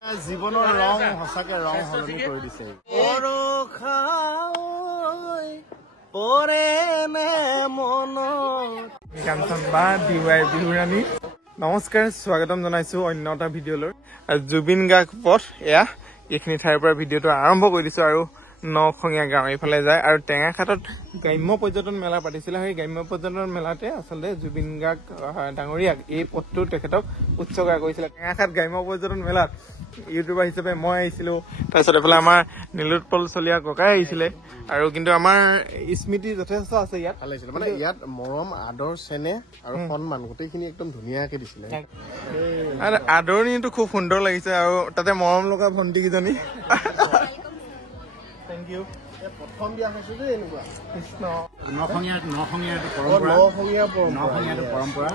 জীৱনৰ ৰং সঁচাকে ৰং সলনি কৰি দিছে। কাঞ্চন বা DY বিহুৰাণী নমস্কাৰ, স্বাগতম জনাইছো অন্য এটা ভিডিঅ'লৈ। জুবিন গাৰ্গ পথ এয়া এইখিনি ঠাইৰ পৰা ভিডিঅ'টো আৰম্ভ কৰি দিছো আৰু নখঙীয়া গাঁও এইফালে যায় আৰু টেঙাখাটত গ্ৰাম্য পৰ্যটন মেলা পাতিছিলে। সেই গ্ৰাম্য পৰ্যটন মেলাতে আচলতে জুবিন গাৰ্গ ডাঙৰীয়াক এই পথটো তেখেতক উৎসৰ্গা কৰিছিলে। টেঙাখাট গ্ৰাম্য পৰ্যটন মেলাত ইউটিউবাৰ হিচাপে মই আহিছিলো, তাৰপিছত এইফালে আমাৰ নীলোৎপল চলিহা ককাই আহিছিলে আৰু কিন্তু আমাৰ স্মৃতি যথেষ্ট আছে ইয়াত। ভাল লাগিছিলে, মানে ইয়াত মৰম আদৰ চেনেহ আৰু সন্মান গোটেইখিনি একদম ধুনীয়াকে দিছিলে। আদৰণিটো খুব সুন্দৰ লাগিছে আৰু তাতে মৰম লগা ভণ্টি কেইজনী। Thank you. প্ৰথম বিয়া খাইছো যে এনেকুৱা কৃষ্ণ পৰম্পৰা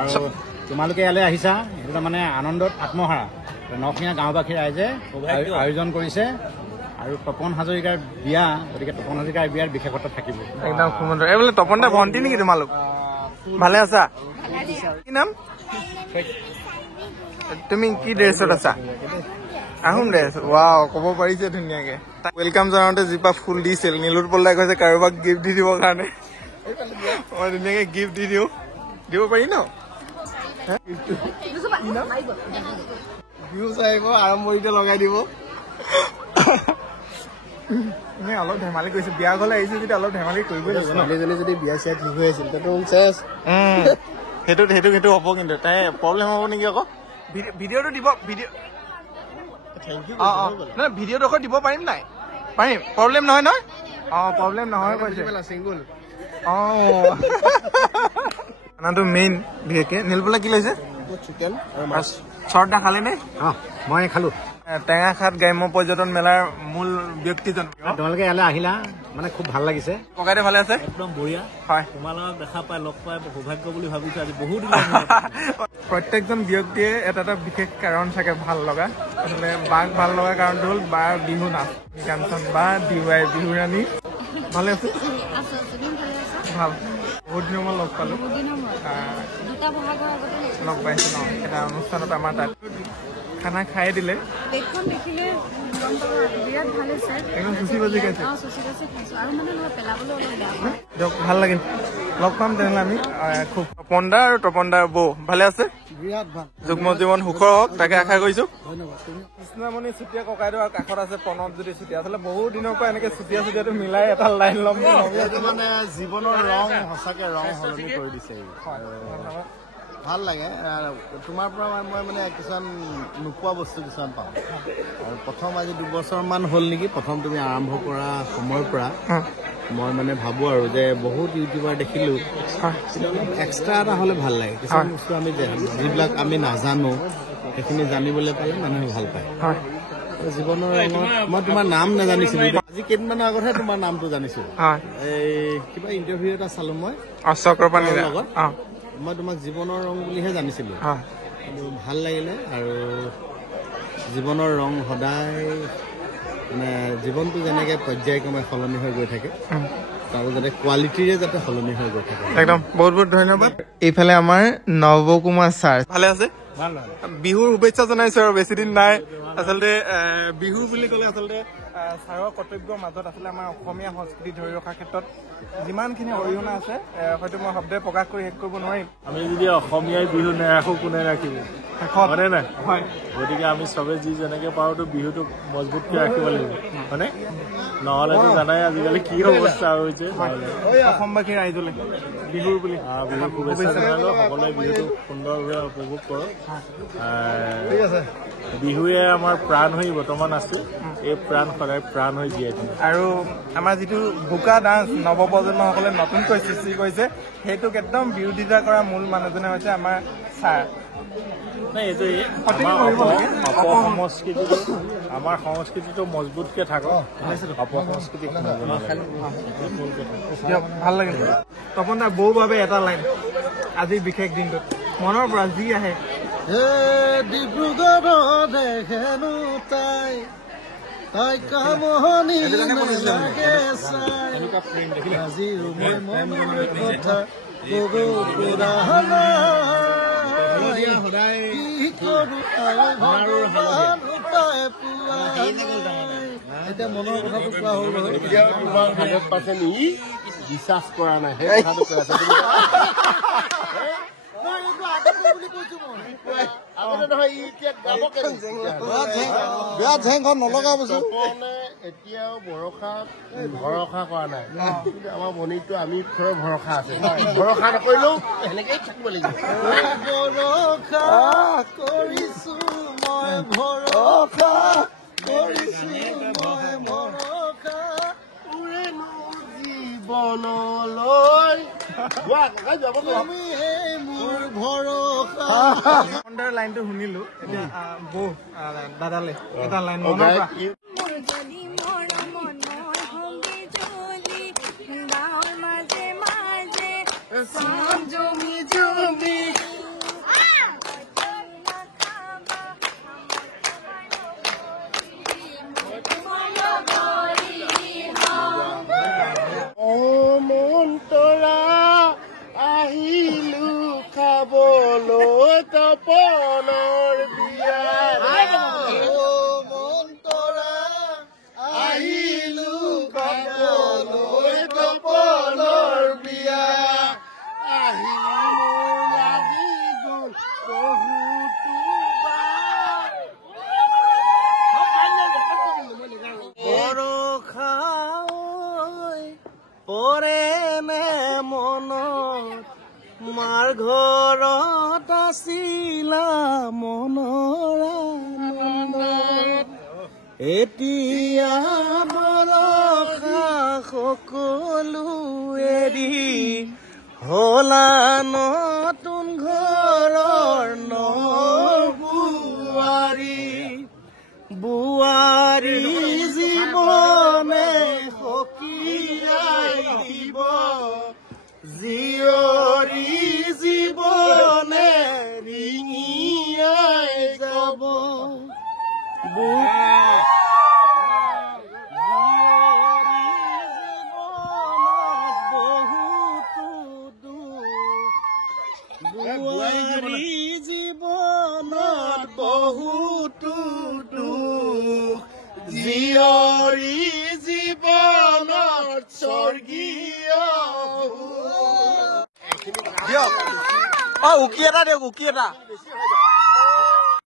আৰু তোমালোকে ইয়ালৈ আহিছা, সেইটো মানে আনন্দত আত্মহাৰা। নখঙীয়া গাঁওবাসী ৰাইজে আয়োজন কৰিছে আৰু তপন হাজৰিকাৰ বিয়া, গতিকে তপন হাজৰিকাৰ বিয়াৰ বিশেষত্ব থাকিব। একদম সুন্দৰ। এই বোলে তপন দা ভণ্টি নেকি তোমালোক? ভালে আছা? কি নাম? তুমি কি ড্ৰেছত আছা? আহোম ড্ৰেছ। ৱাও, ক'ব পাৰিছে ধুনীয়াকে। ৱেলকাম জনাওঁতে যিপা ফুল দিছিল, নীলোৎপল দাই কৈছে কাৰোবাক গিফ্ট দি দিবৰ কাৰণে। মই ধুনীয়াকে গিফ্ট দি দিওঁ, দিব পাৰি ন? ভিউজ আহিব, আৰম্ভণিতে লগাই দিব। অলপ ধেমালি কৰিছো, বিয়া ঘৰলৈ আহিছো যদি অলপ ধেমালি কৰিবই লাগিব। ছোৱালীজনী যদি বিয়া চিয়া ঠিক হৈ আছিল তেতিয়া চেছ। সেইটো হ'ব, কিন্তু তাই প্ৰব্লেম হ'ব নেকি আকৌ? ভিডিঅ'টো দিব, ভিডিঅ' ভিডিঅ'ডোখৰ দিব পাৰিম নাই? পাৰিম, প্ৰব্লেম নহয় নহয়? প্ৰব্লেম নহয় কৈছে। চিংগুল খানাটো মেইন বিশেষকে। নীলপলা কি লৈছে? চিকেন আৰু মাছ। চৰ্দা খালে নে? মই খালো। টেঙাখাট গ্ৰাম্য পৰ্যটন মেলাৰ মূল ব্যক্তিজন। তোমালোকে ইয়ালৈ আহিলা, মানে খুব ভাল লাগিছে। ককাইদেউ ভালে আছে? একদম বঢ়িয়া। হয়, তোমালোকক দেখা পাই লগ পাই সৌভাগ্য বুলি ভাবিছো আজি বহুত দিন। প্ৰত্যেকজন ব্যক্তিয়ে এটা এটা বিশেষ কাৰণ থাকে ভাল লগা। আচলতে বাক ভাল লগা কাৰণটো হ'ল বাৰ বিহু নাচ। কাঞ্চন বা DY বিহুৰাণী ভালে আছে? ভাল, বহুত দিনৰ মূৰত লগ পালো। লগ পাইছো ন এটা অনুষ্ঠানত আমাৰ তাত খানা খাই দিলে। একদম চুচি বাজি খাইছে। দিয়ক, ভাল লাগিল। লগ পাম তেনেহ'লে আমি খুব। তপন দা আৰু তপন দাৰ বৌ ভালে আছে? বিৰাট ভাল। যুগ্ম জীৱন সুখৰ হওক তাকে আশা কৰিছো। ধন্যবাদ। কৃষ্ণমণি চুতীয়া ককাইদেউ আৰু কাষত আছে প্ৰণৱজ্যোতি চুতীয়া। আচলতে বহুত দিনৰ পৰা এনেকে চুতীয়াটো মিলাই এটা লাইন ল'ম। এইটো মানে জীৱনৰ ৰং সঁচাকে ৰং সলনি কৰি দিছে। ভাল লাগে। তোমাৰ পৰা মই মানে কিছুমান নোপোৱা বস্তু কিছুমান পাওঁ। আৰু প্ৰথম আজি 2 বছৰমান হ'ল নেকি, প্ৰথম তুমি আৰম্ভ কৰা সময়ৰ পৰা মই মানে ভাবোঁ আৰু যে বহুত ইউটিউবাৰ দেখিলোঁ, কিন্তু অলপ এক্সট্ৰা এটা হ'লে ভাল লাগে। কিছুমান বস্তু আমি যিবিলাক আমি নাজানো সেইখিনি জানিবলৈ পালে মানুহে ভাল পায়। জীৱনৰ ৰঙত মই তোমাৰ নাম নাজানিছিলোঁ, আজি কেইদিনমানৰ আগতহে তোমাৰ নামটো জানিছোঁ। এই কিবা ইণ্টাৰভিউ এটা চালোঁ মই লগত, মই তোমাক জীৱনৰ ৰং বুলিহে জানিছিলোঁ। কিন্তু ভাল লাগিলে। আৰু জীৱনৰ ৰং সদায় মানে জীৱনটো যেনেকৈ পৰ্যায়ক্ৰমে সলনি হৈ গৈ থাকে, তাৰ যাতে কোৱালিটিৰে যাতে সলনি হৈ গৈ থাকে। একদম বহুত বহুত ধন্যবাদ। এইফালে আমাৰ নৱকুমাৰ ছাৰ ভালে আছে? বিহুৰ শুভেচ্ছা জনাইছো আৰু বেছি দিন নাই। আচলতে বিহু বুলি ক'লে আচলতে ছাৰৰ কৰ্তব্যৰ মাজত আচলতে আমাৰ অসমীয়া সংস্কৃতি ধৰি ৰখাৰ ক্ষেত্ৰত যিমানখিনি অৰিহণা আছে হয়তো মই শব্দৰে প্ৰকাশ কৰি শেষ কৰিব নোৱাৰিম। আমি যদি অসমীয়াই বিহু নাৰাখোঁ কোনে ৰাখিব? হয়নে নাই? হয়, গতিকে আমি চবে যি যেনেকে পাৰোঁতো বিহুটোক মজবুতকৈ ৰাখিব লাগিব, হয়নে? নহ'লেতো জানাই আজিকালি কি অৱস্থা হৈছে। অসমবাসী ৰাইজলৈ বিহুৰ বুলি বিহুৰ শুভেচ্ছা জনালোঁ। সকলোৱে বিহুটো সুন্দৰভাৱে উপভোগ কৰক। বিহুৱে আমাৰ প্ৰাণ হৈ বৰ্তমান আছে, এই প্ৰাণ সদায় প্ৰাণ হৈ জীয়াই থাকিব। আৰু আমাৰ যিটো বোকা ডান্স নৱপ্ৰজন্মসকলে নতুনকৈ সৃষ্টি কৰিছে, সেইটোক একদম বিৰোধিতা কৰা মূল মানুহজনে হৈছে আমাৰ ছাৰ। এইটো আমাৰ সংস্কৃতিটো মজবুতকে থাকক, অপসংস্কৃতি ভাল লাগিল। তপন দা বৌৰ বাবে এটা লাইন আজিৰ বিশেষ দিনটোত মনৰ পৰা যি আহে। ডিব্ৰুগড় দেখেনো তাই কামনি লাগে চাই, আজি মই মনৰ কথা ক'ব পৰা নাই। এতিয়া মনৰ কথাটো কোৱা হ'ল নহয় এতিয়া তোমাক 100% ই বিশ্বাস কৰা নাই সেই কথাটো কৈ আছে বেয়া ঝেংখন নলগাবচোন এতিয়াও ভৰসা কৰা নাই কিন্তু আমাৰ ভনীটো আমি ভৰসা আছে ভৰসা নকৰিলেও সেনেকেই থাকিব লাগিব ভৰসা কৰিছো মই ভৰসা কৰিছো মই ভৰসা উৰেনো জীৱনলৈ তুমিহে মোৰ ভৰসা লাইনটো শুনিলো এতিয়া বৌ দাদালে এটা লাইন মনৰ পৰা মন্তৰা আহিলো খাবলৈ তপনৰ বিয়া মন্তৰা আহিলো খাবলৈ তপনৰ বিয়া আহিলো লাগি গ'ল বহুতো ভৰসা পৰে নে মনত মাৰ ঘৰত আছিলা মনৰ আনন্দত এতিয়া ভৰসা সকলো এৰি হলা নতুন ঘৰৰ বোৱাৰী জীৱনে সকিয়াই দিব জীয়ৰী জীৱনে ৰিঙিয়াই যাব বোৱাৰী জীৱনত বহুতো দুখ জীয়ৰী জীৱনত স্বৰ্গীয় দিয়ক উকি এটা দিয়ক উকি এটা